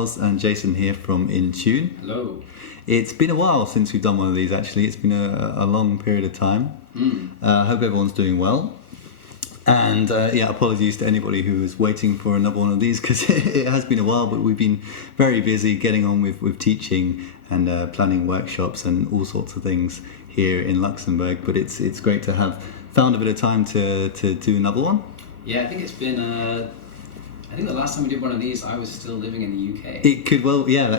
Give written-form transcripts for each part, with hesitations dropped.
Charles and Jason here from In Tune. Hello. It's been a while since we've done one of these, actually. It's been a long period of time. I hope everyone's doing well. And apologies to anybody who was waiting for another one of these, because it has been a while, but we've been very busy getting on with teaching and planning workshops and all sorts of things here in Luxembourg. But it's great to have found a bit of time to do another one. Yeah, I think it's been, I think the last time we did one of these, I was still living in the UK. That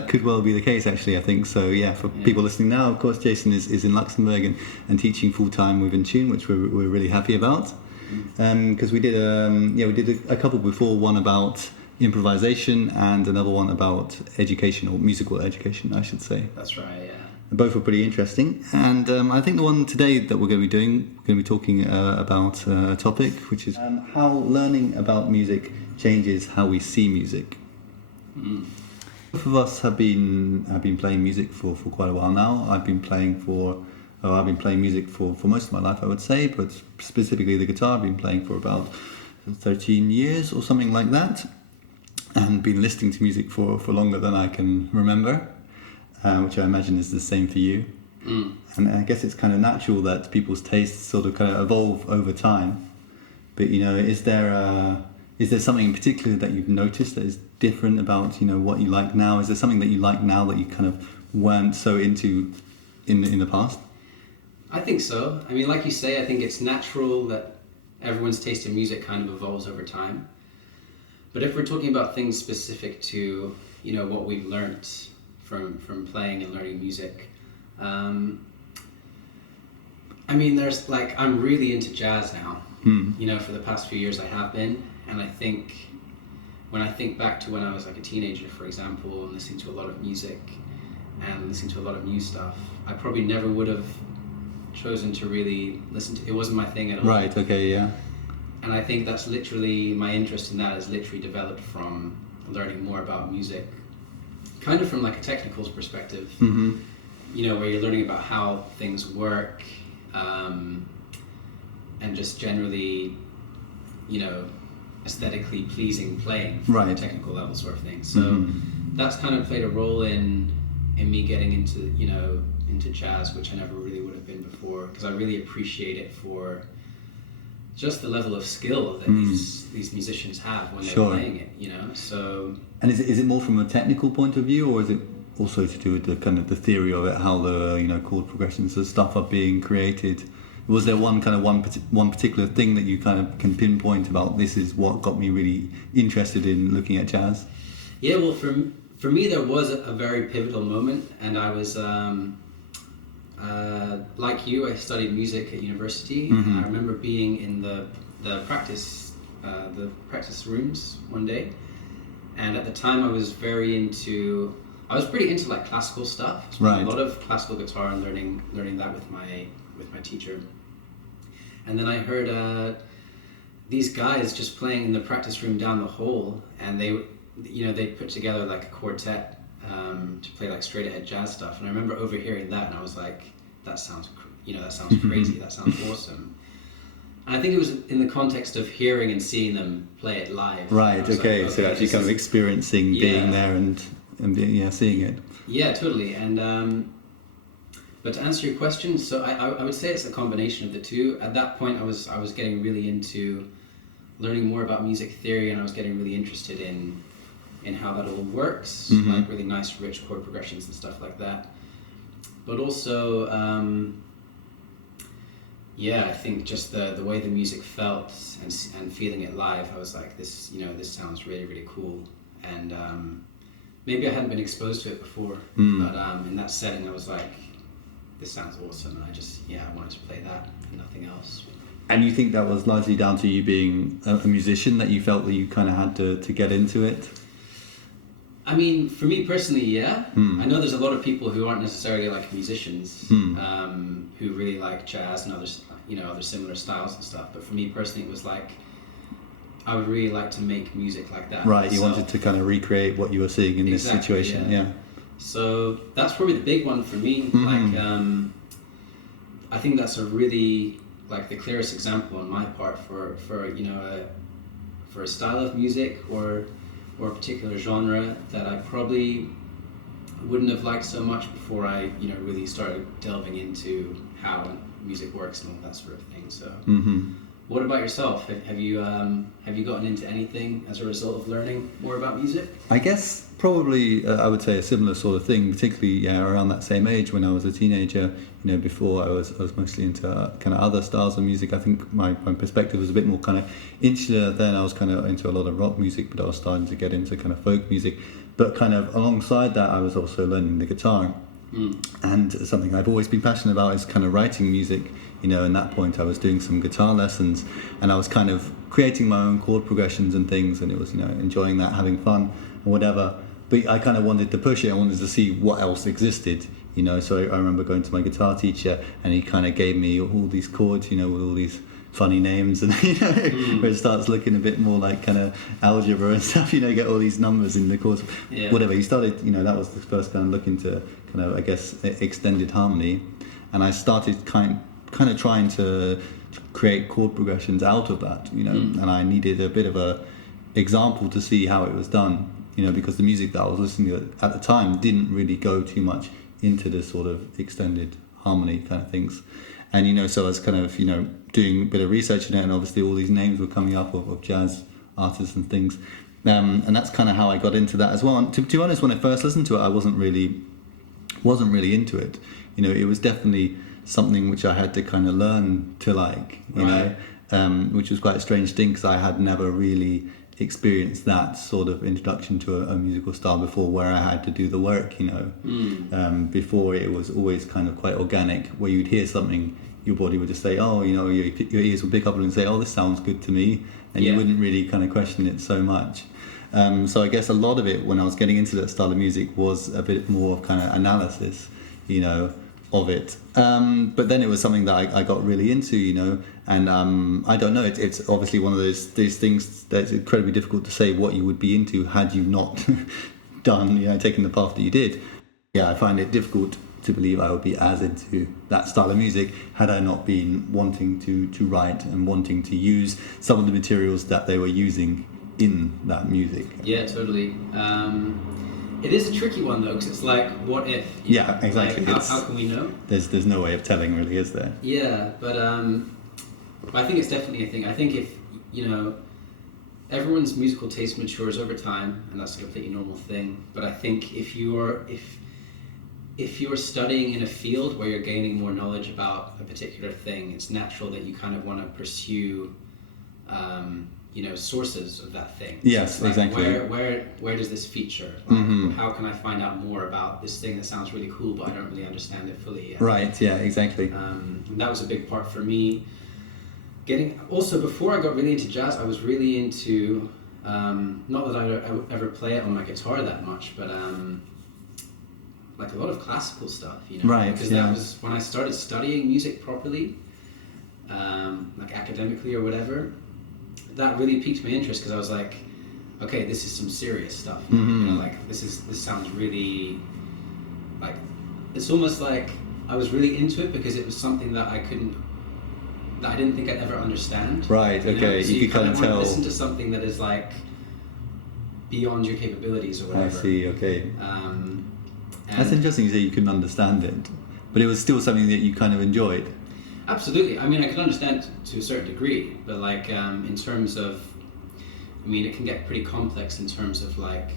could well be the case, actually, I think. So, for people listening now, of course, Jason is in Luxembourg and teaching full-time with In Tune, which we're really happy about. Because we did a couple before, one about improvisation and another one about education, or musical education, I should say. That's right, yeah. Both were pretty interesting, and I think the one today that we're going to be talking about a topic which is how learning about music changes how we see music. Both of us have been playing music for quite a while now. I've been playing music for most of my life, I would say, but specifically the guitar I've been playing for about 13 years or something like that, and been listening to music for longer than I can remember. Which I imagine is the same for you. And I guess it's kind of natural that people's tastes sort of kind of evolve over time. But is there something in particular that you've noticed that is different about what you like now? Is there something that you like now that you kind of weren't so into in the past? I think so. I mean, like you say, I think it's natural that everyone's taste in music kind of evolves over time. But if we're talking about things specific to what we've learnt from playing and learning music. I mean, there's I'm really into jazz now. For the past few years I have been, and I think when I think back to when I was like a teenager, for example, and listening to a lot of music and listening to a lot of new stuff, I probably never would have chosen to really listen to it. Wasn't my thing at all. Right, okay, yeah. And I think that's literally, my interest in that has literally developed from learning more about music, kind of from like a technical perspective, where you're learning about how things work, and just generally, aesthetically pleasing playing from a technical level sort of thing. So that's kind of played a role in me getting into jazz, which I never really would have been before, because I really appreciate it for just the level of skill that these musicians have when they're playing it, so. And is it more from a technical point of view, or is it also to do with the kind of the theory of it, how the chord progressions and stuff are being created? Was there one particular thing that you kind of can pinpoint about this is what got me really interested in looking at jazz? Yeah, well, for me there was a very pivotal moment, and I was like you, I studied music at university, and I remember being in the practice rooms one day, and at the time I was pretty into like classical stuff. So a lot of classical guitar and learning that with my teacher. And then I heard these guys just playing in the practice room down the hall, and they put together like a quartet to play like straight ahead jazz stuff. And I remember overhearing that, and I was like, that sounds crazy, that sounds awesome. And I think it was in the context of hearing and seeing them play it live. Right, okay, so actually kind of experiencing being there and seeing it. Yeah, totally. And but to answer your question, so I would say it's a combination of the two. At that point I was getting really into learning more about music theory, and I was getting really interested in how that all works, like really nice rich chord progressions and stuff like that. But also, I think just the way the music felt and feeling it live, I was like, this sounds really, really cool. And maybe I hadn't been exposed to it before, but in that setting, I was like, this sounds awesome. And I wanted to play that and nothing else. And you think that was largely down to you being a musician, that you felt that you kind of had to get into it? I mean, for me personally, yeah. I know there's a lot of people who aren't necessarily like musicians, who really like jazz and other similar styles and stuff. But for me personally, it was like, I would really like to make music like that. Right, you wanted to kind of recreate what you were seeing in this situation, yeah. So that's probably the big one for me. Like, I think that's a really like the clearest example on my part for a style of music or or a particular genre that I probably wouldn't have liked so much before I, really started delving into how music works and all that sort of thing. So, what about yourself? Have you gotten into anything as a result of learning more about music? I guess probably I would say a similar sort of thing, particularly around that same age when I was a teenager. Before I was mostly into kind of other styles of music. I think my perspective was a bit more kind of insular then. I was kind of into a lot of rock music, but I was starting to get into kind of folk music. But kind of alongside that, I was also learning the guitar. And something I've always been passionate about is kind of writing music. In that point I was doing some guitar lessons, and I was kind of creating my own chord progressions and things, and it was enjoying that, having fun or whatever. But I kind of wanted to push it. I wanted to see what else existed. So I remember going to my guitar teacher, and he kind of gave me all these chords, with all these funny names, and where it starts looking a bit more like kind of algebra and stuff. Get all these numbers in the chords, whatever. He started, that was the first kind of look into kind of, I guess, extended harmony, and I started kind of trying to create chord progressions out of that, and I needed a bit of a example to see how it was done, because the music that I was listening to at the time didn't really go too much into the sort of extended harmony kind of things. And so I was kind of doing a bit of research in it, and obviously all these names were coming up of jazz artists and things, and that's kind of how I got into that as well. And to be honest, when I first listened to it, I wasn't really into it. It was definitely something which I had to kind of learn to like, which was quite a strange thing, because I had never really experienced that sort of introduction to a musical style before, where I had to do the work. Before it was always kind of quite organic, where you'd hear something, your body would just say, oh, your ears would pick up and say, oh, this sounds good to me, and you wouldn't really kind of question it so much. So I guess a lot of it, when I was getting into that style of music, was a bit more of kind of analysis, of it. But then it was something that I got really into, and I don't know, it's obviously one of those things that's incredibly difficult to say what you would be into had you not done, taken the path that you did. I find it difficult to believe I would be as into that style of music had I not been wanting to write and wanting to use some of the materials that they were using in that music. Yeah, totally. It is a tricky one though, because it's like, what if? Yeah, exactly. Like, how can we know? There's no way of telling, really, is there? Yeah, but I think it's definitely a thing. I think if everyone's musical taste matures over time, and that's a completely normal thing. But I think if you're studying in a field where you're gaining more knowledge about a particular thing, it's natural that you kind of want to pursue sources of that thing. Yes, so like, exactly. Where does this feature? Like, how can I find out more about this thing that sounds really cool, but I don't really understand it fully yet? Right. Yeah. Exactly. And that was a big part for me. Also, before I got really into jazz, I was really into not that I would ever play it on my guitar that much, but like a lot of classical stuff. Right. Because that was when I started studying music properly, like academically or whatever. That really piqued my interest, because I was like, okay, this is some serious stuff. Like this sounds really, like, it's almost like I was really into it because it was something that I didn't think I'd ever understand. Right. Okay. So you could kind of tell. Listen to something that is like beyond your capabilities or whatever. I see. Okay. That's And interesting. You say you couldn't understand it, but it was still something that you kind of enjoyed. absolutely. I mean, I can understand to a certain degree, but like in terms of, it can get pretty complex in terms of like,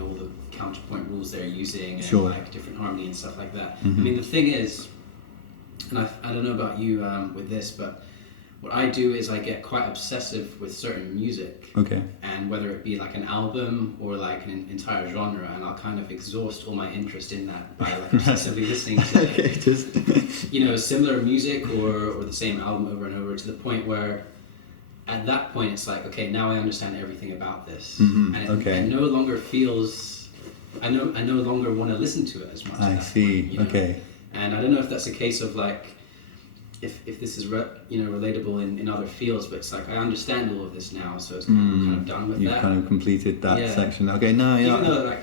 all the counterpoint rules they're using and like different harmony and stuff like that. The thing is, and I don't know about you with this, but what I do is I get quite obsessive with certain music. Okay. And whether it be like an album or like an entire genre, and I'll kind of exhaust all my interest in that by like obsessively listening to similar music or the same album over and over, to the point where at that point it's like, okay, now I understand everything about this. And it no longer feels, I no longer want to listen to it as much. I see. Point, okay. And I don't know if that's a case of like, if this is relatable in other fields, but it's like I understand all of this now, so it's kind of done with that. You've kind of completed that section. Okay, no, yeah. Even though, like,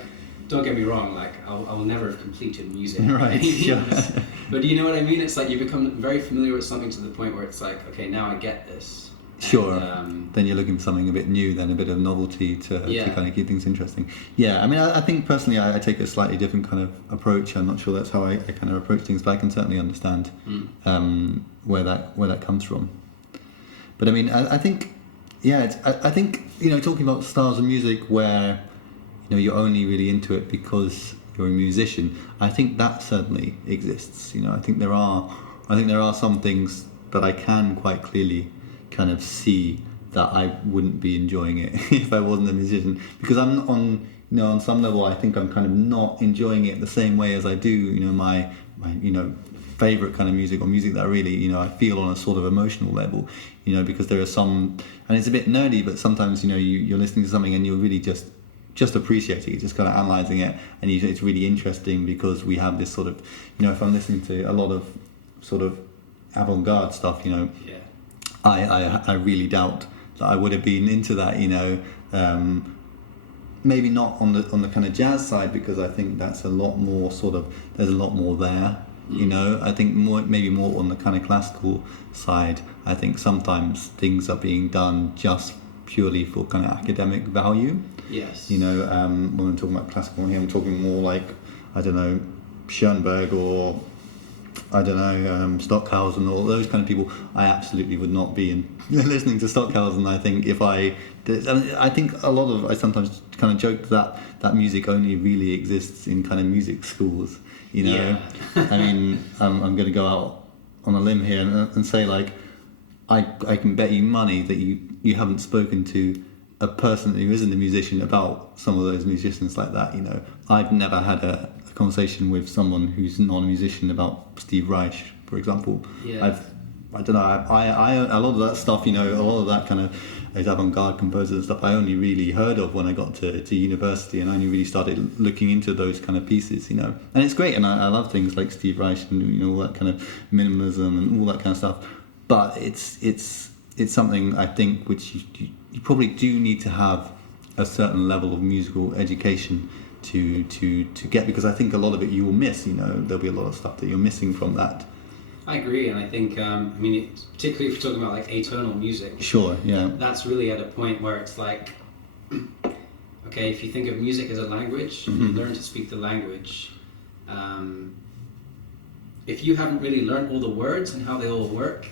don't get me wrong, like I will never have completed music. Right. Yeah. But do you know what I mean? It's like you become very familiar with something to the point where it's like, okay, now I get this. Sure. And, then you're looking for something a bit new, then a bit of novelty to kind of keep things interesting. Yeah, I mean, I think personally I take a slightly different kind of approach. I'm not sure that's how I kind of approach things, but I can certainly understand where that comes from. But I mean, I think, yeah, I think, talking about styles of music where, you're only really into it because you're a musician, I think that certainly exists. I think there are some things that I can quite clearly kind of see that I wouldn't be enjoying it if I wasn't a musician, because I'm on some level I think I'm kind of not enjoying it the same way as I do my favorite kind of music, or music that I really I feel on a sort of emotional level, because there are some, and it's a bit nerdy, but sometimes you're listening to something and you're really just appreciating it, just kind of analysing it, and it's really interesting because we have this sort of, if I'm listening to a lot of sort of avant-garde stuff, I really doubt that I would have been into that, maybe not on the kind of jazz side, because I think that's a lot more there's a lot more there, I think maybe more on the kind of classical side. I think sometimes things are being done just purely for kind of academic value. Yes. When I'm talking about classical here, I'm talking more like, I don't know, Schoenberg, or I don't know, Stockhausen, all those kind of people. I absolutely would not be listening to Stockhausen. I think if I did, I think I sometimes kind of joke that music only really exists in kind of music schools. Yeah. I mean, I'm going to go out on a limb here and say, like, I can bet you money that you haven't spoken to a person who isn't a musician about some of those musicians like that. I've never had a conversation with someone who's not a musician about Steve Reich, for example. Yeah. I don't know. I a lot of that stuff, a lot of that kind of those avant-garde composers and stuff, I only really heard of when I got to university, and I only really started looking into those kind of pieces, And it's great, and I love things like Steve Reich and all that kind of minimalism and all that kind of stuff. But it's something, I think, which you probably do need to have a certain level of musical education to get, because I think a lot of it you will miss. There'll be a lot of stuff that you're missing from that. I agree, and I think particularly if you're talking about like atonal music. Sure, yeah. That's really at a point where it's like, okay, if you think of music as a language, you learn to speak the language. If you haven't really learned all the words and how they all work,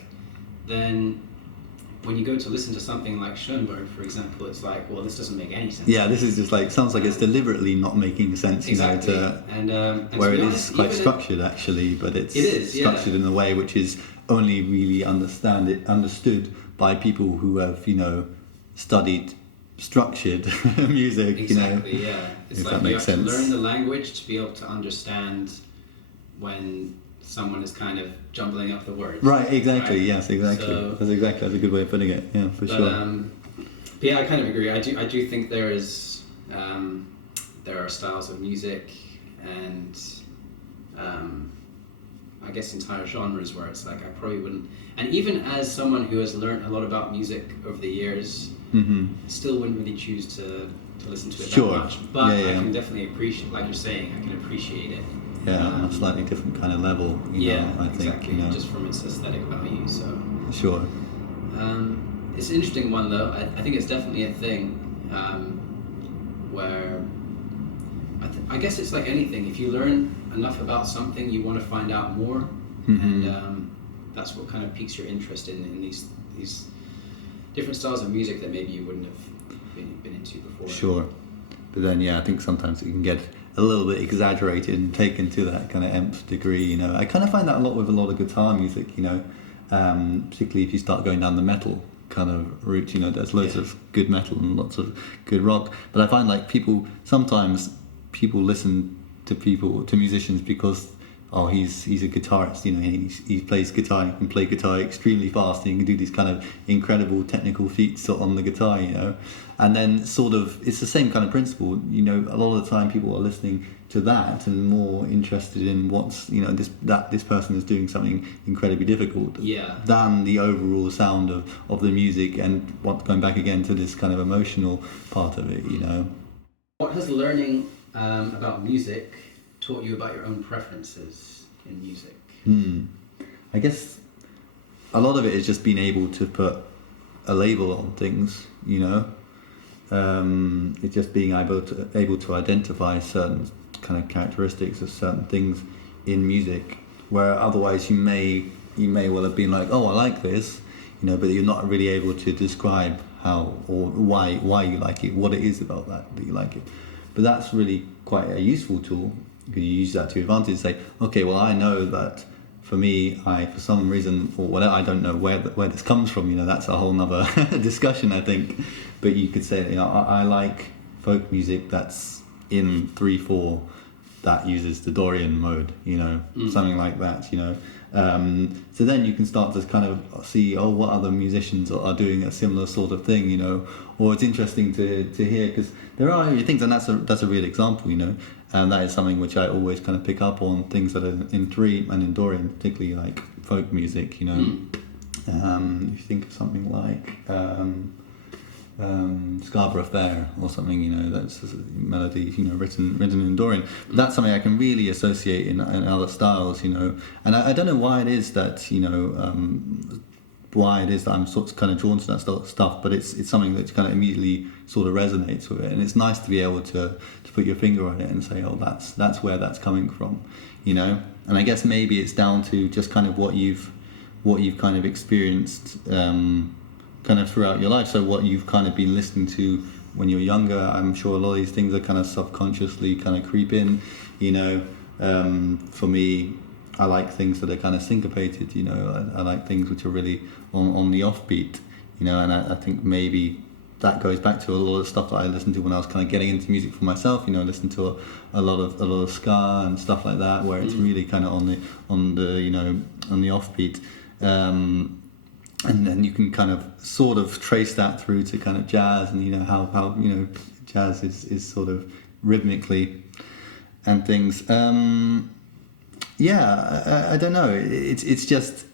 then when you go to listen to something like Schoenberg, for example, it's like, well, this doesn't make any sense. Yeah, this is just like, sounds like it's deliberately not making sense, exactly. And where it is quite structured actually, but it's structured in a way which is only really understood by people who have, studied structured music, Exactly, yeah. It's if like that you makes have sense. to learn the language to be able to understand when someone is kind of jumbling up the words. Right, exactly, right? Yes, exactly. So, that's a good way of putting it, yeah, for sure. But yeah, I kind of agree. I do think there are styles of music and I guess entire genres where it's like I probably wouldn't, and even as someone who has learned a lot about music over the years, still wouldn't really choose to listen to it that much. But I can definitely appreciate, like you're saying, I can appreciate it. Yeah, on a slightly different kind of level, I think. Exactly, just from its aesthetic value, so. Sure. It's an interesting one though. I think it's definitely a thing where I guess it's like anything. If you learn enough about something, you want to find out more, and that's what kind of piques your interest in these different styles of music that maybe you wouldn't have been into before. Sure. But then, I think sometimes it can get a little bit exaggerated and taken to that kind of nth degree. I kind of find that a lot with a lot of guitar music. Particularly if you start going down the metal kind of route. There's loads of good metal and lots of good rock. But I find like sometimes people listen to musicians because he's a guitarist. He plays guitar. He can play guitar extremely fast. And he can do these kind of incredible technical feats on the guitar. And then sort of it's the same kind of principle. A lot of the time people are listening to that and more interested in what's this person is doing something incredibly difficult than the overall sound of the music, and going back again to this kind of emotional part of it. What has learning about music taught you about your own preferences in music? I guess a lot of it is just being able to put a label on things, you know. It's just being able to identify certain kind of characteristics of certain things in music, where otherwise you may well have been like, oh, I like this, you know, but you're not really able to describe how or why you like it, what it is about that you like it. But that's really quite a useful tool, because you use that to your advantage. Say, okay, well, I know that for me, for some reason or whatever, I don't know where this comes from. You know, that's a whole nother discussion, I think. But you could say, you know, I like folk music that's in 3/4 that uses the Dorian mode. You know, something like that. You know. So then you can start to kind of see, oh, what other musicians are doing a similar sort of thing, you know, or it's interesting to hear, because there are things, and that's a real example, you know, and that is something which I always kind of pick up on, things that are in 3 and in Dorian, particularly like folk music, you know. If you think of something like Scarborough Fair or something, you know, that's a melody, you know, written in Dorian. But that's something I can really associate in other styles, you know. And I don't know why it is that, you know, why it is that I'm sort of kind of drawn to that stuff, but it's something that kind of immediately sort of resonates with it. And it's nice to be able to put your finger on it and say, oh, that's where that's coming from, you know. And I guess maybe it's down to just kind of what you've kind of experienced kind of throughout your life. So what you've kind of been listening to when you're younger, I'm sure a lot of these things are kind of subconsciously kind of creep in, you know. For me, I like things that are kind of syncopated, you know. I like things which are really on the offbeat, you know, and I think maybe that goes back to a lot of stuff that I listened to when I was kind of getting into music for myself, you know. I listened to a lot of ska and stuff like that, where it's really kind of on the you know, on the offbeat. And then you can kind of sort of trace that through to kind of jazz, and you know how you know jazz is sort of rhythmically and things. I don't know. It's just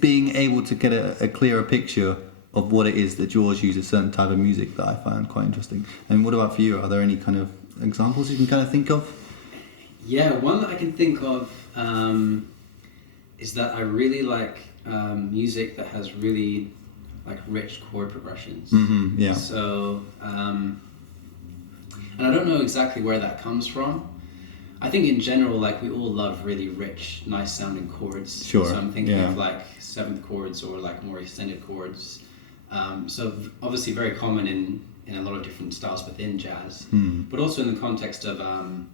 being able to get a clearer picture of what it is that draws you to a certain type of music that I find quite interesting. And what about for you? Are there any kind of examples you can kind of think of? Yeah, one that I can think of is that I really like music that has really like rich chord progressions. Yeah. So, and I don't know exactly where that comes from. I think in general, like we all love really rich, nice sounding chords. Sure. So I'm thinking of like 7th chords or like more extended chords. So obviously very common in a lot of different styles within jazz, but also in the context of a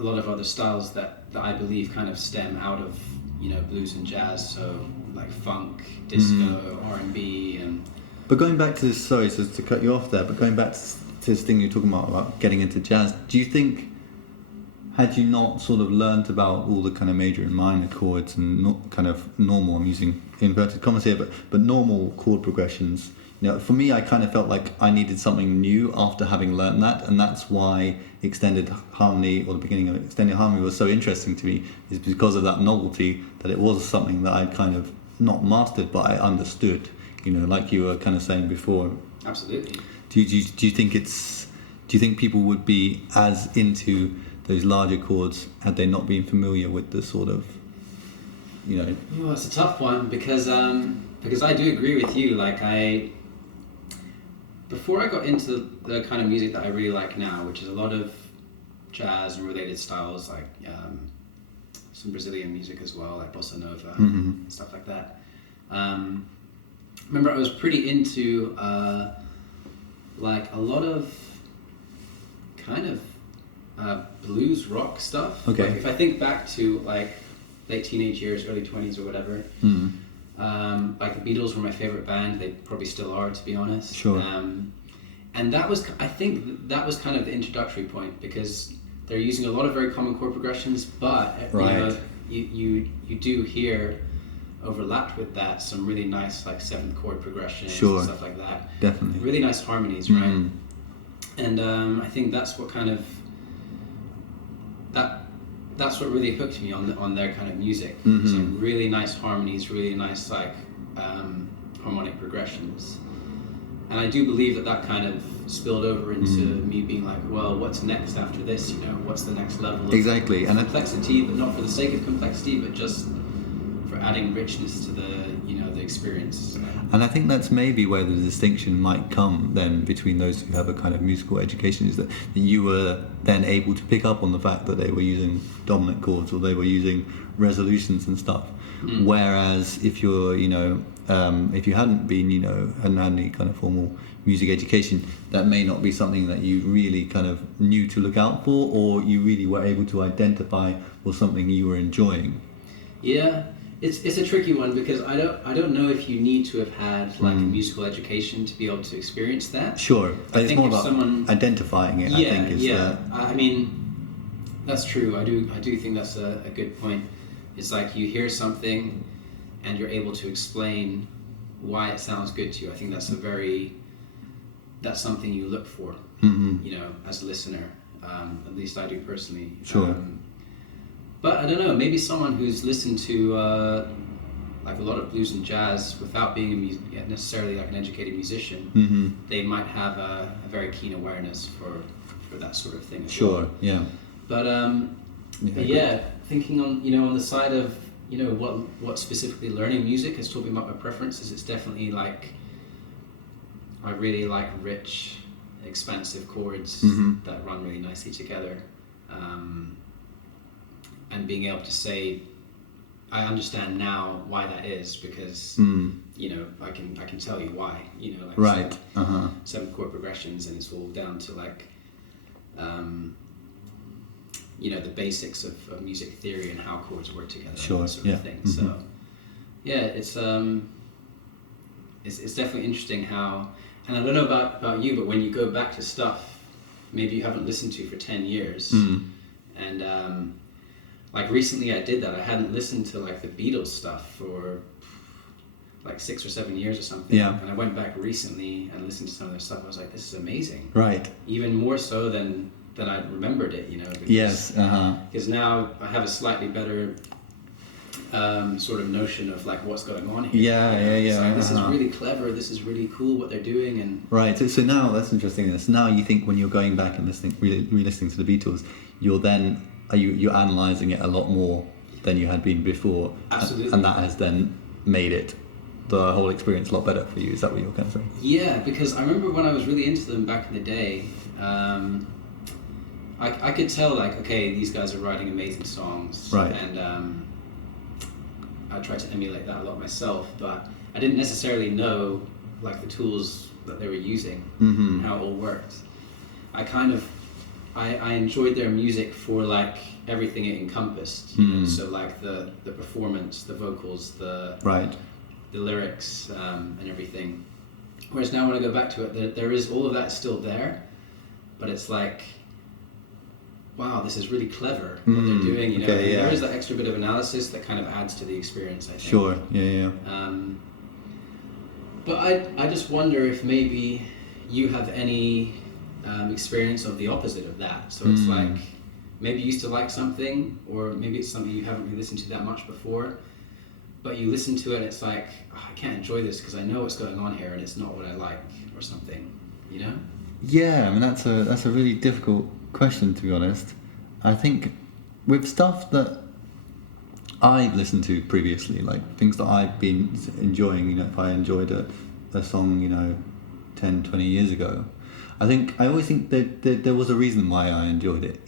lot of other styles that I believe kind of stem out of, you know, blues and jazz, so like funk, disco, R&B, and... But going back to this, sorry to cut you off there, but going back to this thing you're talking about getting into jazz, do you think, had you not sort of learnt about all the kind of major and minor chords and not kind of normal, I'm using inverted commas here, but normal chord progressions, you know, for me, I kind of felt like I needed something new after having learnt that, and that's why extended harmony, or the beginning of extended harmony, was so interesting to me, is because of that novelty, that it was something that I'd kind of not mastered, but I understood, you know, like you were kind of saying before. Absolutely. Do you think people would be as into those larger chords had they not been familiar with the sort of, you know? Well, it's a tough one because I do agree with you. Like before I got into the kind of music that I really like now, which is a lot of jazz and related styles, like some Brazilian music as well, like bossa nova and stuff like that. Remember, I was pretty into like a lot of kind of blues rock stuff. Okay. Like if I think back to like late teenage years, early 20s or whatever, like the Beatles were my favorite band. They probably still are, to be honest. Sure. And that was, I think that was kind of the introductory point, because they're using a lot of very common chord progressions, but right. you do hear overlapped with that some really nice like 7th chord progressions sure. and stuff like that. Definitely. Really nice harmonies, right? And I think that's what kind of that's what really hooked me on their kind of music. Some really nice harmonies, really nice like harmonic progressions. And I do believe that kind of spilled over into me being like, well, what's next after this? You know, what's the next level of exactly. And complexity, but not for the sake of complexity, but just for adding richness to the experience. And I think that's maybe where the distinction might come then between those who have a kind of musical education, is that you were then able to pick up on the fact that they were using dominant chords or they were using resolutions and stuff. Whereas if you're, if you hadn't been, and had any kind of formal music education, that may not be something that you really kind of knew to look out for, or you really were able to identify was something you were enjoying. Yeah, it's a tricky one, because I don't know if you need to have had like a musical education to be able to experience that. Sure, I it's think more if about someone, identifying it. Yeah, I think is yeah. I mean, that's true. I do think that's a good point. It's like you hear something, and you're able to explain why it sounds good to you. I think that's something you look for, as a listener. At least I do personally. Sure. But I don't know, maybe someone who's listened to like a lot of blues and jazz without being necessarily like an educated musician, they might have a very keen awareness for that sort of thing as well. Yeah. But thinking on the side of what specifically learning music is, talking about my preferences, it's definitely like I really like rich, expansive chords that run really nicely together. And being able to say, I understand now why that is, because I can tell you why. Right. Seven chord progressions, and it's all down to like the basics of music theory and how chords work together. Sure. That sort of thing. So it's definitely interesting how, and I don't know about you, but when you go back to stuff maybe you haven't listened to for 10 years, and like recently I did that. I hadn't listened to like the Beatles stuff for like 6 or 7 years or something. Yeah. And I went back recently and listened to some of their stuff. I was like, this is amazing. Right. Even more so than I remembered it, because, Yes. Because now I have a slightly better sort of notion of like what's going on here. Yeah. It's like, this is really clever. This is really cool what they're doing. And right. So now that's interesting. So now you think when you're going back and re-listening to the Beatles, you're analysing it a lot more than you had been before. Absolutely. And that has then made it, the whole experience, a lot better for you. Is that what you're kind of saying? Yeah, because I remember when I was really into them back in the day, I could tell like, okay, these guys are writing amazing songs. Right. And I tried to emulate that a lot myself, but I didn't necessarily know like the tools that they were using and how it all worked. I enjoyed their music for like everything it encompassed, so like the performance, the vocals, the lyrics, and everything. Whereas now when I go back to it, there is all of that still there, but it's like, wow, this is really clever what they're doing. There is that extra bit of analysis that kind of adds to the experience, I think. Sure. Yeah. But I just wonder if maybe you have any experience of the opposite of that. So it's like, maybe you used to like something, or maybe it's something you haven't really listened to that much before, but you listen to it and it's like, oh, I can't enjoy this because I know what's going on here and it's not what I like, or something, Yeah, I mean that's a really difficult question, to be honest. I think with stuff that I've listened to previously, like things that I've been enjoying, if I enjoyed a song, 10, 20 years ago, I always think that there was a reason why I enjoyed it,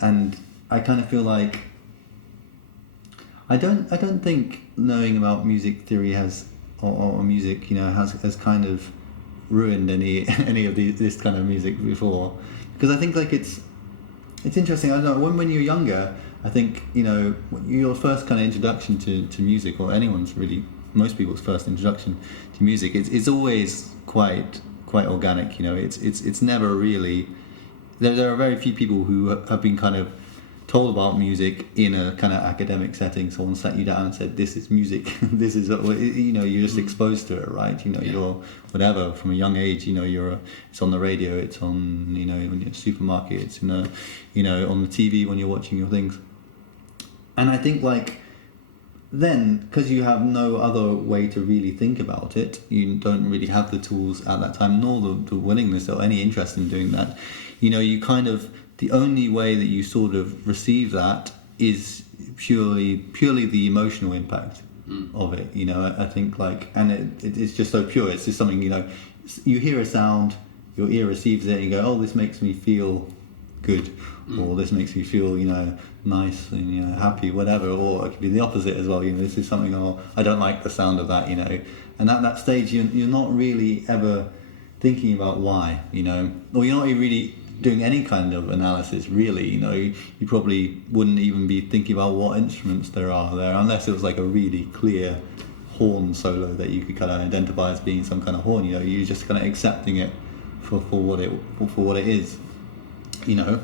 and I kind of feel like I don't think knowing about music theory or music, has kind of ruined any of this kind of music before, because I think like it's interesting. I don't know, when you're younger, I think your first kind of introduction to music, or most people's first introduction to music, it's always quite organic. It's never really. There are very few people who have been kind of told about music in a kind of academic setting. Someone sat you down and said, "This is music. This is you're just exposed to it, right? You're whatever from a young age. It's on the radio. It's on in your supermarket. It's on the TV when you're watching your things." And I think like then, because you have no other way to really think about it, you don't really have the tools at that time, nor the willingness or any interest in doing that. You kind of, the only way that you sort of receive that is purely the emotional impact of it. You know, I think like, and it's just so pure. It's just something, you know, you hear a sound, your ear receives it, and you go, oh, this makes me feel good, or this makes me feel, you know, nice and, you know, happy, whatever. Or it could be the opposite as well. You know, this is something, oh, I don't like the sound of that. You know, and at that stage, you're not really ever thinking about why. You know, or you're not really doing any kind of analysis, really. You know, you probably wouldn't even be thinking about what instruments there are there, unless it was like a really clear horn solo that you could kind of identify as being some kind of horn. You know, you're just kind of accepting it for what it is. You know,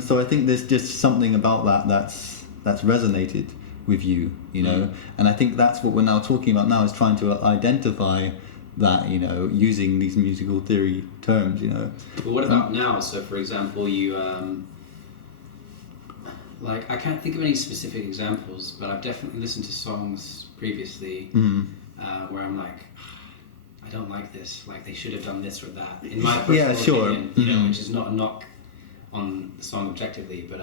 so I think there's just something about that's resonated with you. You know, and I think that's what we're now talking about now, is trying to identify that, you know, using these musical theory terms, you know. But what about now? So, for example, you, like, I can't think of any specific examples, but I've definitely listened to songs previously where I'm like, I don't like this. Like, they should have done this or that. In my personal opinion, you know, which is not a knock on the song objectively, but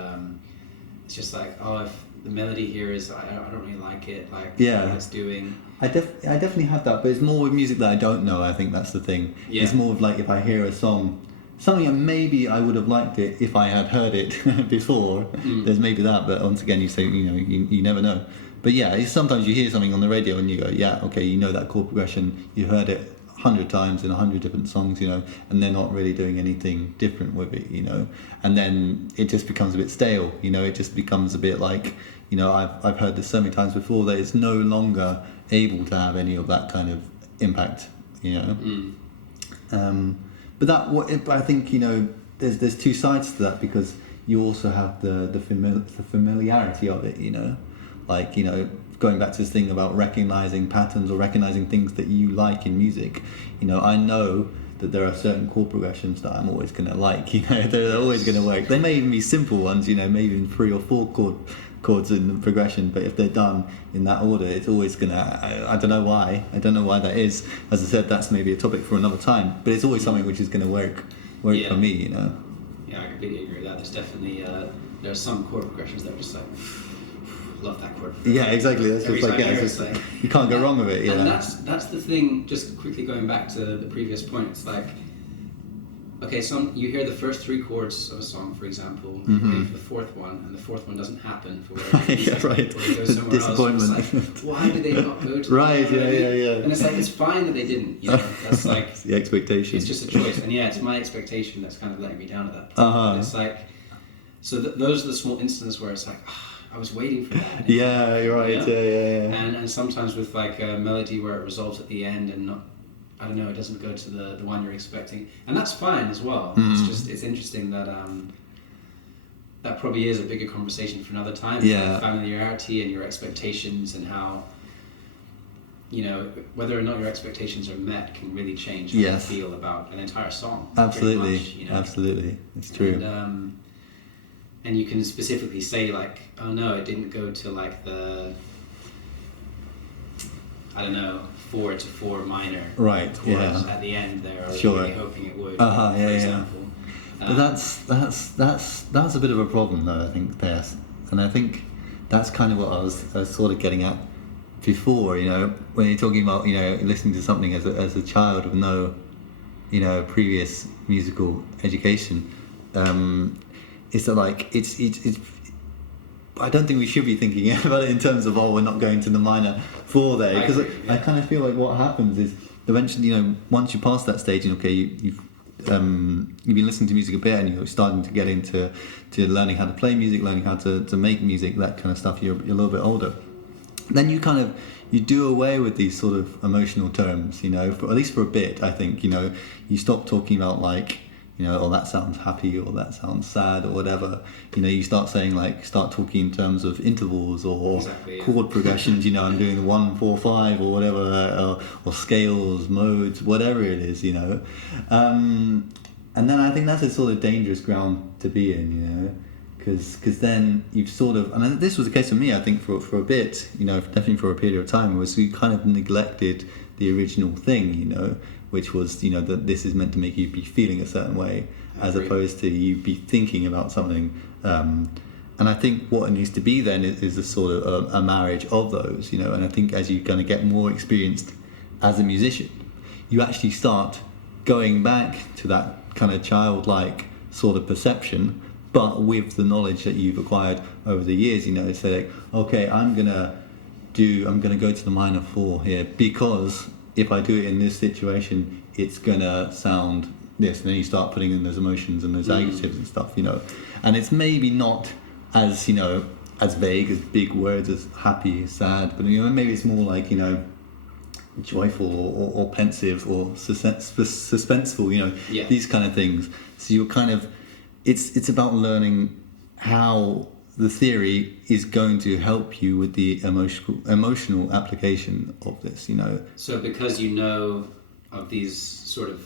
it's just like, oh, if the melody here is, I don't really like it, like what it's doing. I definitely have that, but it's more with music that I don't know. I think that's the thing. Yeah. It's more of like, if I hear a song, something that maybe I would have liked it if I had heard it before. There's maybe that, but once again, you say, you know, you never know. But yeah, sometimes you hear something on the radio and you go, yeah, okay, you know that chord progression, you heard it 100 times in 100 different songs, you know, and they're not really doing anything different with it, you know, and then it just becomes a bit stale, you know. It just becomes a bit like, you know, I've heard this so many times before that it's no longer able to have any of that kind of impact, you know. But I think, you know, there's two sides to that, because you also have the familiarity of it, you know, like, you know, going back to this thing about recognizing patterns or recognizing things that you like in music. You know, I know that there are certain chord progressions that I'm always going to like, you know, they're always going to work. They may even be simple ones, you know, maybe even 3 or 4 chords in the progression, but if they're done in that order, it's always going to, I don't know why that is. As I said, that's maybe a topic for another time, but it's always something which is going to work for me, you know. Yeah, I completely agree with that. There's definitely, there are some chord progressions that are just like, love that chord. Yeah, exactly. That's just like, it's like, you can't go wrong with it. Yeah, and that's the thing. Just quickly going back to the previous point, it's like, okay, you hear the first 3 chords of a song, for example, you're waiting for the 4th one, and the 4th one doesn't happen for whatever reason. Yeah, right. Or it goes somewhere Disappointment. else. It's like, why did they not go to right? Yeah. And it's like, it's fine that they didn't. You know, that's like it's the expectation. It's just a choice, and yeah, it's my expectation that's kind of letting me down at that point. It's like, so those are the small instances where it's like, I was waiting for that. Yeah, you're right. Yeah. And sometimes with like a melody where it resolves at the end and not, I don't know, it doesn't go to the one you're expecting, and that's fine as well. It's interesting that that probably is a bigger conversation for another time. Yeah. Familiarity and your expectations, and how, you know, whether or not your expectations are met can really change how you feel about an entire song. Absolutely, much, you know? Absolutely, it's true. And you can specifically say like, oh no, it didn't go to like the, I don't know, 4 to 4 minor chords at the end there. I was really hoping it would, for example. But that's a bit of a problem though, I think, there. And I think that's kind of what I was sort of getting at before, you know, when you're talking about, you know, listening to something as a child with no, you know, previous musical education. It's like it's I don't think we should be thinking about it in terms of, we're not going to the minor 4 there, because I kind of feel like what happens is eventually, you know, once you pass that stage, and okay, you've been listening to music a bit, and you're starting to get into learning how to play music, learning how to make music, that kind of stuff. You're a little bit older. Then you do away with these sort of emotional terms, you know, at least for a bit. I think, you know, you stop talking about like, you know, that sounds happy, or that sounds sad, or whatever. You know, you start talking in terms of intervals or chord progressions. You know, I'm doing the 1, 4, 5 or whatever, or scales, modes, whatever it is. You know, and then I think that's a sort of dangerous ground to be in. You know, because then you've sort of, and this was the case for me, I think, for a bit. You know, definitely for a period of time, was we kind of neglected the original thing. You know, which was, you know, that this is meant to make you be feeling a certain way, as opposed to you be thinking about something and I think what it needs to be then is a sort of a marriage of those, you know. And I think as you kind of get more experienced as a musician, you actually start going back to that kind of childlike sort of perception, but with the knowledge that you've acquired over the years, you know. Say like, okay, I'm gonna go to the minor 4 here because if I do it in this situation, it's gonna sound this, and then you start putting in those emotions and those adjectives and stuff, you know. And it's maybe not as, you know, as vague as big words as happy, sad, but, you know, maybe it's more like, you know, joyful or pensive or suspenseful, you know, these kind of things. So you're kind of, it's about learning how the theory is going to help you with the emotional application of this, you know. So because you know of these sort of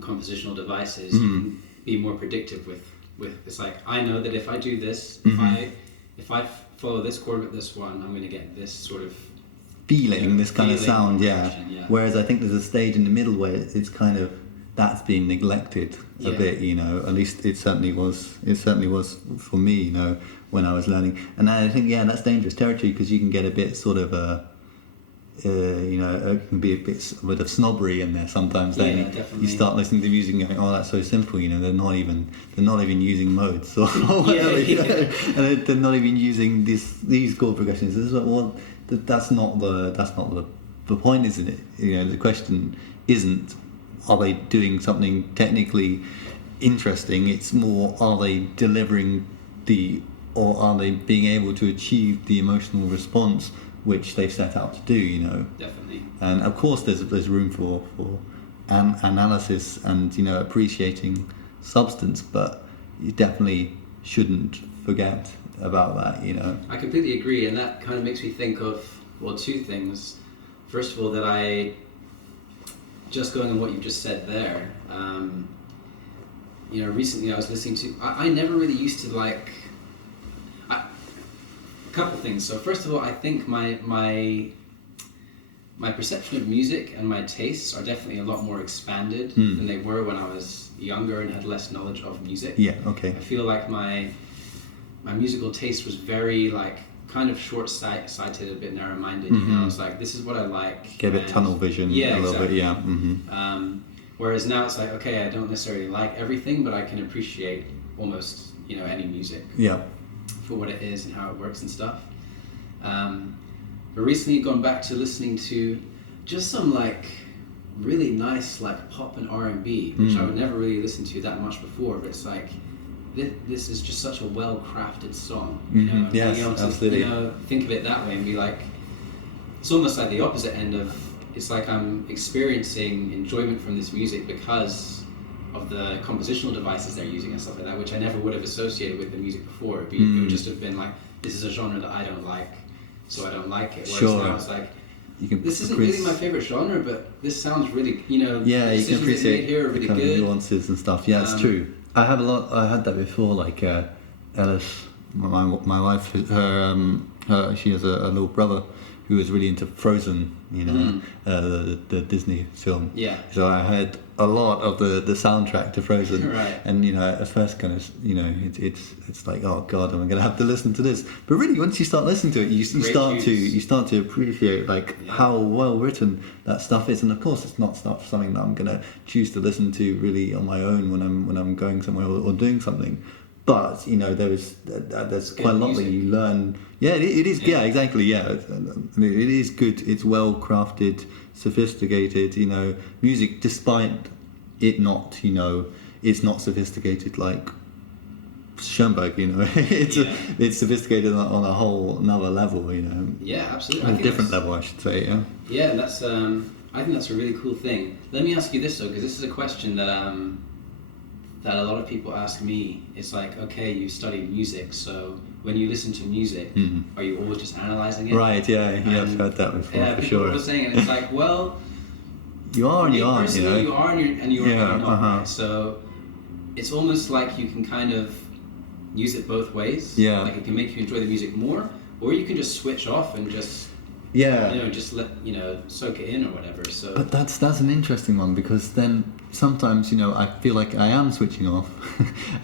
compositional devices, you can be more predictive with it's like, I know that if I do this, if I follow this chord with this one, I'm going to get this sort of feeling, this kind of sound, yeah. Whereas I think there's a stage in the middle where it's kind of, that's being neglected a bit, you know. At least it certainly was for me, you know, when I was learning. And I think, that's dangerous territory, because you can get a bit sort of you know, it can be a bit of snobbery in there sometimes. Then you start listening to music and going, oh, that's so simple, you know. They're not even using modes or whatever, you know? And they're not even using these chord progressions. This is what, that's not the point, isn't it? You know, the question isn't, are they doing something technically interesting? It's more, are they delivering or are they being able to achieve the emotional response which they've set out to do, you know? Definitely. And of course there's room for analysis and, you know, appreciating substance, but you definitely shouldn't forget about that, you know. I completely agree, and that kind of makes me think of, well, two things. First of all, that I, just going on what you just said there, you know, recently I was listening to, I never really used to like, a couple things. So first of all, I think my perception of music and my tastes are definitely a lot more expanded than they were when I was younger and had less knowledge of music. Yeah, okay. I feel like my musical taste was very like kind of short-sighted, a bit narrow-minded. You know, I was like, this is what I like. Get a bit tunnel vision, a little bit, yeah. Mm-hmm. Whereas now it's like, okay, I don't necessarily like everything, but I can appreciate almost, you know, any music. Yeah. For what it is and how it works and stuff. But recently gone back to listening to just some like really nice like pop and R&B, which I would never really listen to that much before, but it's like, this is just such a well-crafted song, you know, and yes, being able to, absolutely. you know, think of it that way and be like, it's almost like the opposite end of, it's like I'm experiencing enjoyment from this music because of the compositional devices they're using and stuff like that, which I never would have associated with the music before. It would just have been like, this is a genre that I don't like, so I don't like it. Whereas now it's like, this isn't really my favorite genre, but this sounds really, you know, you can appreciate here are really the kind good. of nuances and stuff. Yeah, it's true. I had that before, like Ellis, my wife, she has a little brother who was really into Frozen, you know, the Disney film. Yeah. So I heard a lot of the soundtrack to Frozen, right. And you know, at first, kind of, you know, it's like, oh God, am I going to have to listen to this? But really, once you start listening to it, you start to appreciate like how well written that stuff is. And of course, it's not something that I'm going to choose to listen to really on my own when I'm going somewhere or doing something. But you know, there's quite a lot that you learn. Yeah, it is. Yeah, exactly. Yeah, it is good. It's well crafted, sophisticated. You know, music, despite it not, you know, it's not sophisticated like Schoenberg. You know, it's sophisticated on a whole another level. You know. Yeah, absolutely. A different level, I should say. Yeah. Yeah, that's. I think that's a really cool thing. Let me ask you this though, because this is a question that that a lot of people ask me. It's like, okay, you studied music, so when you listen to music, are you always just analysing it? Right, yeah, I've heard that before, yeah, for people sure. are saying, and it's like, well, you are and you aren't, you know. You are and you are not. Right? So it's almost like you can kind of use it both ways. Yeah. Like it can make you enjoy the music more, or you can just switch off and just Yeah. just soak it in or whatever. So But that's an interesting one, because then sometimes I feel like I am switching off,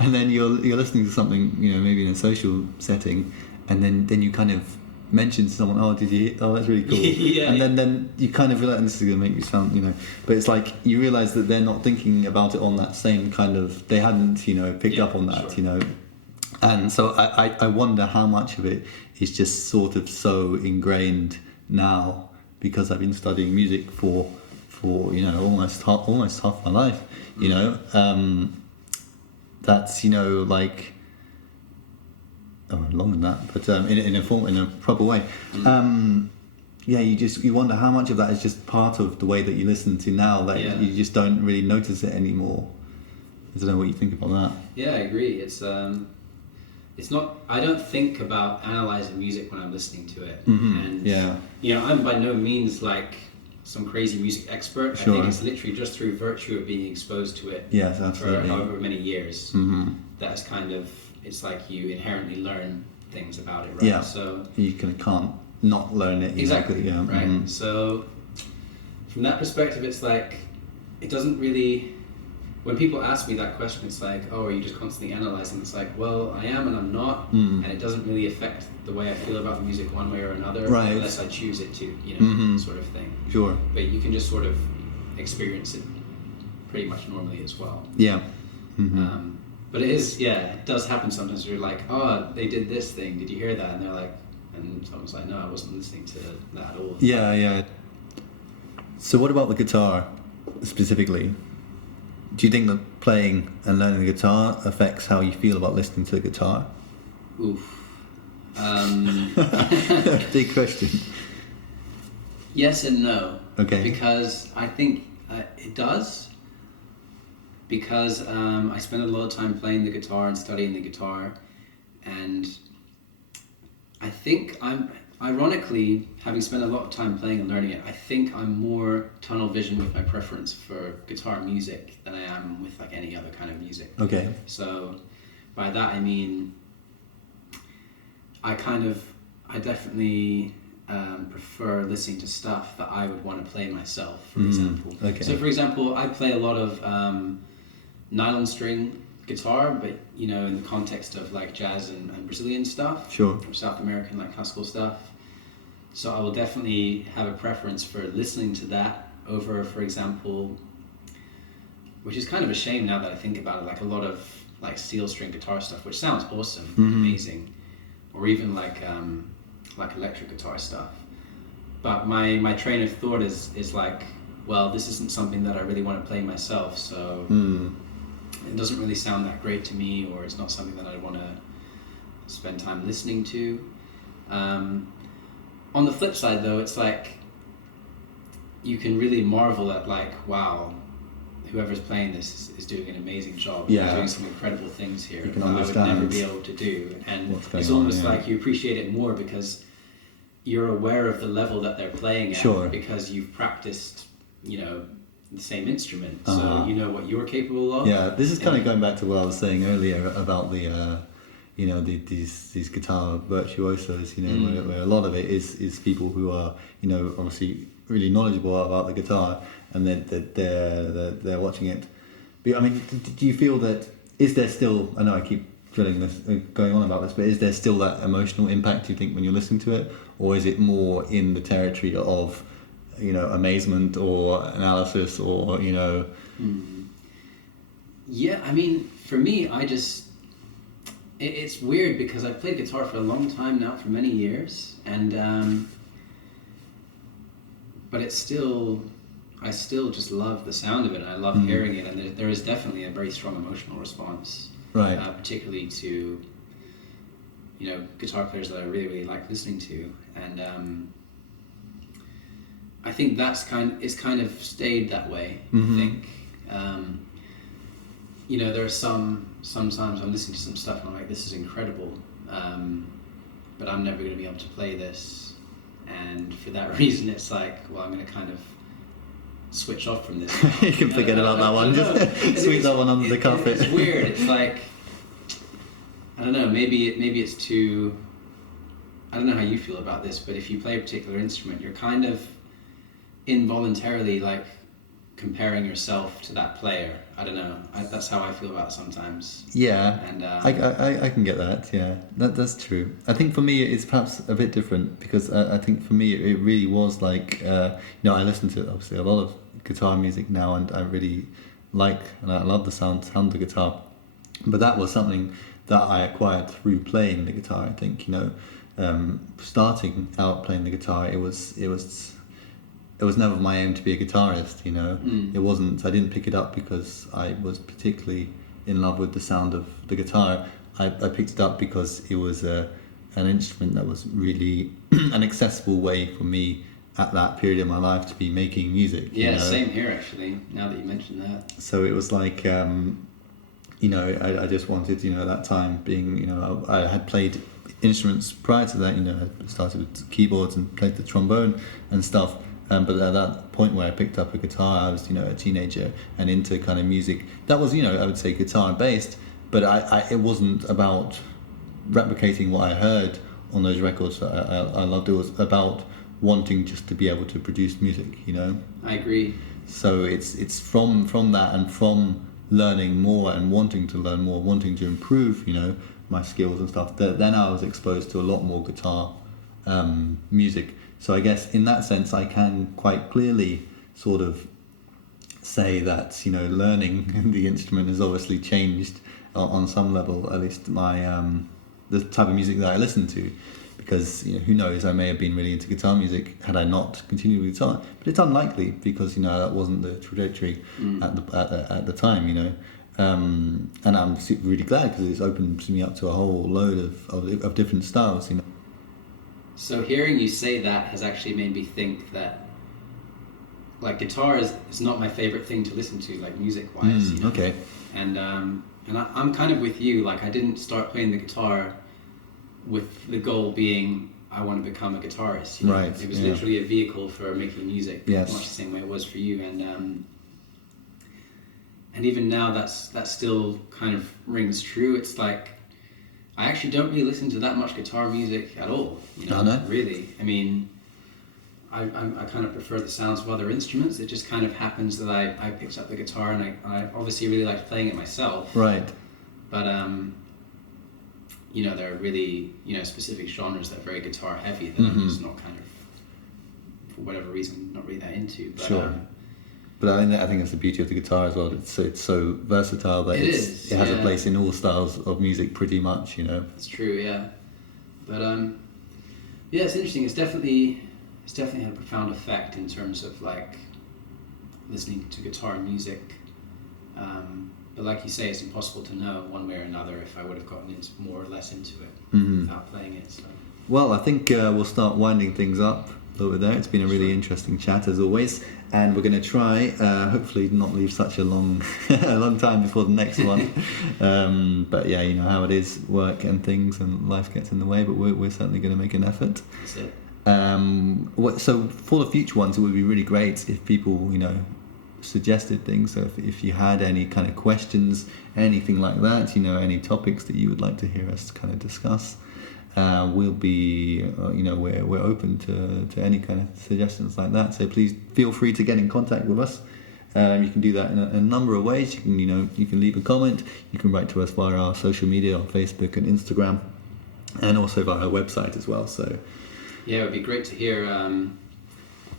and then you're listening to something maybe in a social setting, and then you kind of mention to someone, oh, did you? Oh, that's really cool. Yeah. And then you kind of realize, and this is going to make you sound but it's like you realize that they're not thinking about it on that same kind of, they hadn't picked up on that sure. And so I wonder how much of it is just sort of so ingrained now, because I've been studying music for almost half my life. That's like longer than that, but in a proper way. You wonder how much of that is just part of the way that you listen to now, that you just don't really notice it anymore. I don't know what you think about that. Yeah, I agree. It's not. I don't think about analyzing music when I'm listening to it, and I'm by no means like some crazy music expert. Sure. I think it's literally just through virtue of being exposed to it Yes, absolutely. for however many years. That's kind of, it's like you inherently learn things about it, right? Yeah. So you can't not learn it. Exactly. Yeah. Right. So from that perspective, it's like it doesn't really. When people ask me that question, it's like, oh, are you just constantly analyzing? It's like, well, I am and I'm not, and it doesn't really affect the way I feel about music one way or another, right, unless I choose it to, sort of thing. Sure. But you can just sort of experience it pretty much normally as well. Yeah. But it does happen sometimes where you're like, oh, they did this thing, did you hear that? And they're like, and someone's like, no, I wasn't listening to that at all. Yeah. So what about the guitar specifically? Do you think that playing and learning the guitar affects how you feel about listening to the guitar? Oof. Big question. Yes and no. Okay. Because I think it does. Because I spend a lot of time playing the guitar and studying the guitar, and I think ironically, having spent a lot of time playing and learning it, I think I'm more tunnel vision with my preference for guitar music than I am with like any other kind of music. Okay. So by that I mean I definitely prefer listening to stuff that I would want to play myself, for example. Okay. So for example, I play a lot of nylon string guitar, but in the context of like jazz and Brazilian stuff, Sure, or South American like classical stuff. So I will definitely have a preference for listening to that over, for example, which is kind of a shame now that I think about it, like a lot of like steel string guitar stuff, which sounds awesome, amazing, or even like electric guitar stuff. But my train of thought is like, well, this isn't something that I really want to play myself, so it doesn't really sound that great to me, or it's not something that I want to spend time listening to. On the flip side though, it's like you can really marvel at like, wow, whoever's playing this is doing an amazing job. Yeah. They're doing some incredible things here You can that understand I would never be able to do. And it's on, almost yeah. like you appreciate it more because you're aware of the level that they're playing at, Sure. because you've practiced, the same instrument, so you know what you're capable of. Yeah, this is kind of going back to what I was saying earlier about the these guitar virtuosos, where a lot of it is people who are, obviously really knowledgeable about the guitar, and they're watching it. But I mean, do you feel that, is there still, I know I keep going on about this, but is there still that emotional impact, do you think, when you're listening to it, or is it more in the territory of amazement or analysis, or Yeah, I mean, for me, it's weird because I've played guitar for a long time now, for many years, and but I still just love the sound of it. I love hearing it, and there is definitely a very strong emotional response, right? Particularly to guitar players that I really, really like listening to, and I think that's kind of stayed that way. I think there are sometimes I'm listening to some stuff and I'm like, this is incredible, but I'm never going to be able to play this, and for that reason it's like, well, I'm going to kind of switch off from this. You can forget about that one. Just sweep that one under the carpet. It's weird. It's like, I don't know. Maybe it's too I don't know how you feel about this, but if you play a particular instrument, you're kind of involuntarily like comparing yourself to that player. I don't know. That's how I feel about it sometimes. Yeah, And I can get that. Yeah, that's true. I think for me it's perhaps a bit different because I think for me it really was like I listen to obviously a lot of guitar music now, and I really like and I love the sound of the guitar. But that was something that I acquired through playing the guitar. I think starting out playing the guitar, it was never my aim to be a guitarist, It wasn't, I didn't pick it up because I was particularly in love with the sound of the guitar. I picked it up because it was an instrument that was really an accessible way for me at that period in my life to be making music. Yeah, same here actually, now that you mention that. So it was like, I just wanted, at that time being, I had played instruments prior to that, I started with keyboards and played the trombone and stuff. But at that point where I picked up a guitar, I was, a teenager and into kind of music. That was, I would say guitar based, but it wasn't about replicating what I heard on those records that I loved. It was about wanting just to be able to produce music, I agree. So it's from that and from learning more and wanting to learn more, wanting to improve, my skills and stuff, that then I was exposed to a lot more guitar music. So I guess in that sense, I can quite clearly sort of say that, learning the instrument has obviously changed on some level, at least my the type of music that I listen to. Because, who knows, I may have been really into guitar music had I not continued with guitar. But it's unlikely because, that wasn't the trajectory at the time, And I'm really glad because it's opened me up to a whole load of different styles, So hearing you say that has actually made me think that, like, guitar is not my favorite thing to listen to, like, music-wise. Okay. And I'm kind of with you. Like, I didn't start playing the guitar with the goal being I want to become a guitarist. Right. It was literally a vehicle for making music. Yes. Much the same way it was for you. And even now, that still kind of rings true. It's like, I actually don't really listen to that much guitar music at all, No? Really. I mean, I kind of prefer the sounds of other instruments. It just kind of happens that I picked up the guitar and I obviously really liked playing it myself. Right. But, there are really, specific genres that are very guitar heavy that I'm just not kind of, for whatever reason, not really that into. But, sure. But I think that's the beauty of the guitar as well. It's so versatile that it has a place in all styles of music pretty much, That's true, yeah. But it's interesting. It's definitely had a profound effect in terms of like listening to guitar music. But like you say, it's impossible to know one way or another if I would have gotten more or less into it without playing it. So. Well, I think we'll start winding things up over there. It's been a really interesting chat as always, and we're going to try hopefully not leave such a long time before the next one. But yeah, how it is, work and things and life gets in the way, but we're certainly going to make an effort. That's it. So for the future ones, it would be really great if people suggested things. So if you had any kind of questions, anything like that, any topics that you would like to hear us kind of discuss, we'll be, we're open to any kind of suggestions like that. So please feel free to get in contact with us. You can do that in a number of ways. You can, you can leave a comment. You can write to us via our social media on Facebook and Instagram, and also via our website as well. So yeah, it would be great to hear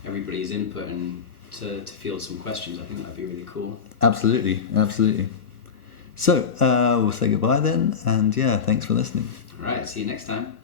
everybody's input and to field some questions. I think that'd be really cool. Absolutely. So we'll say goodbye then, and yeah, thanks for listening. All right, see you next time.